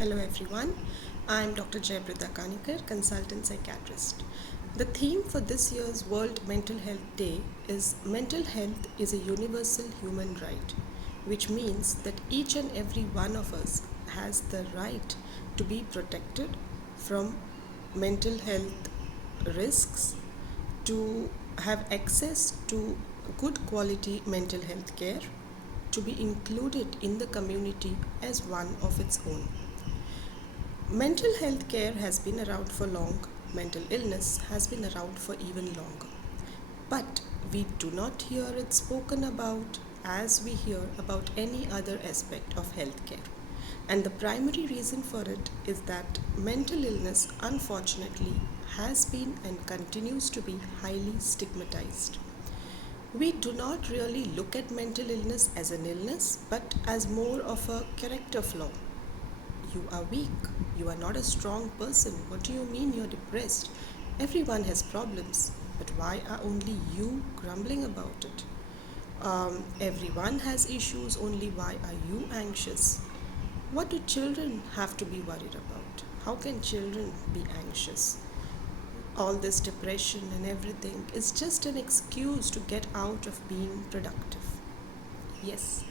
Hello everyone, I am Dr. Jayaprada Kanikar, consultant psychiatrist. The theme for this year's World Mental Health Day is Mental Health is a universal human right, which means that each and every one of us has the right to be protected from mental health risks, to have access to good quality mental health care, to be included in the community as one of its own. Mental health care has been around for long. Mental illness has been around for even longer. But we do not hear it spoken about as we hear about any other aspect of healthcare. And the primary reason for it is that mental illness, unfortunately, has been and continues to be highly stigmatized. We do not really look at mental illness as an illness, but as more of a character flaw. You are weak. You are not a strong person. What do you mean you're depressed? Everyone has problems, but why are only you grumbling about it? Everyone has issues, only why are you anxious? What do children have to be worried about? How can children be anxious? All this depression and everything is just an excuse to get out of being productive. Yes,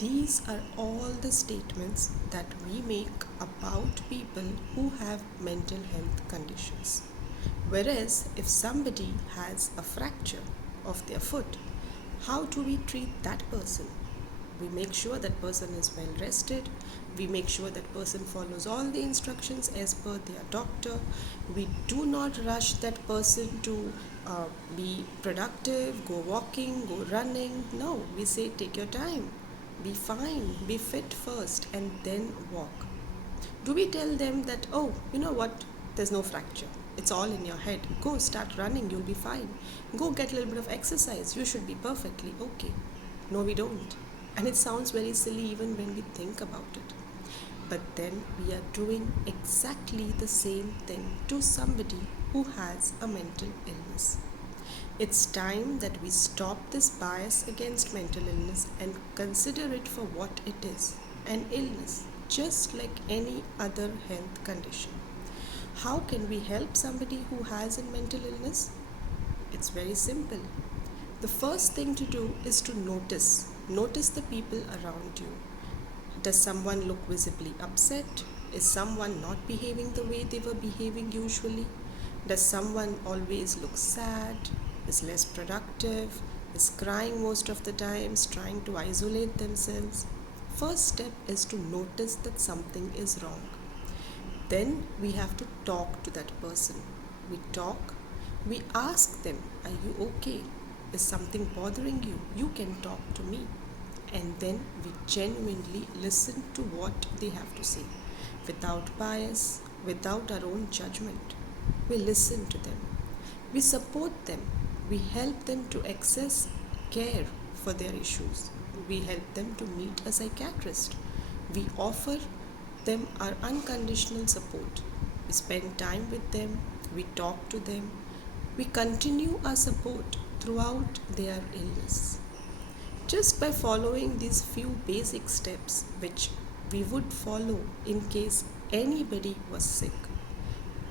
these are all the statements that we make about people who have mental health conditions. Whereas, if somebody has a fracture of their foot, how do we treat that person? We make sure that person is well rested. We make sure that person follows all the instructions as per their doctor. We do not rush that person to be productive, go walking, go running. No, we say take your time, be fine, be fit first, and then walk. Do we tell them that, oh, you know what, there's no fracture, it's all in your head, go start running, you'll be fine, go get a little bit of exercise, you should be perfectly okay? No, we don't. And it sounds very silly even when we think about it. But then we are doing exactly the same thing to somebody who has a mental illness. It's time that we stop this bias against mental illness and consider it for what it is, an illness, just like any other health condition. How can we help somebody who has a mental illness? It's very simple. The first thing to do is to notice. Notice the people around you. Does someone look visibly upset? Is someone not behaving the way they were behaving usually? Does someone always look sad? Is less productive? Is crying most of the times, trying to isolate themselves? First step is to notice that something is wrong. Then we have to talk to that person. We talk, we ask them, are you okay? Is something bothering you? You can talk to me. And then we genuinely listen to what they have to say without bias, without our own judgment. We listen to them. We support them. We help them to access care for their issues. We help them to meet a psychiatrist. We offer them our unconditional support. We spend time with them. We talk to them. We continue our support throughout their illness. Just by following these few basic steps, which we would follow in case anybody was sick.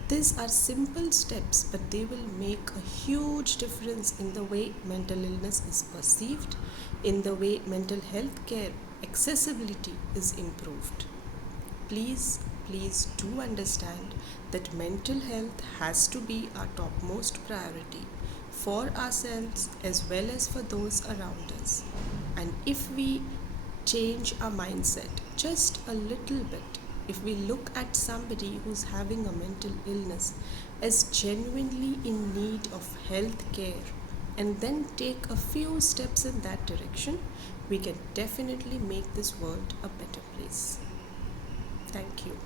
These are simple steps, but they will make a huge difference in the way mental illness is perceived, in the way mental health care accessibility is improved. Please do understand that mental health has to be our topmost priority for ourselves as well as for those around us. And if we change our mindset just a little bit, if we look at somebody who's having a mental illness as genuinely in need of health care and then take a few steps in that direction, we can definitely make this world a better place. Thank you.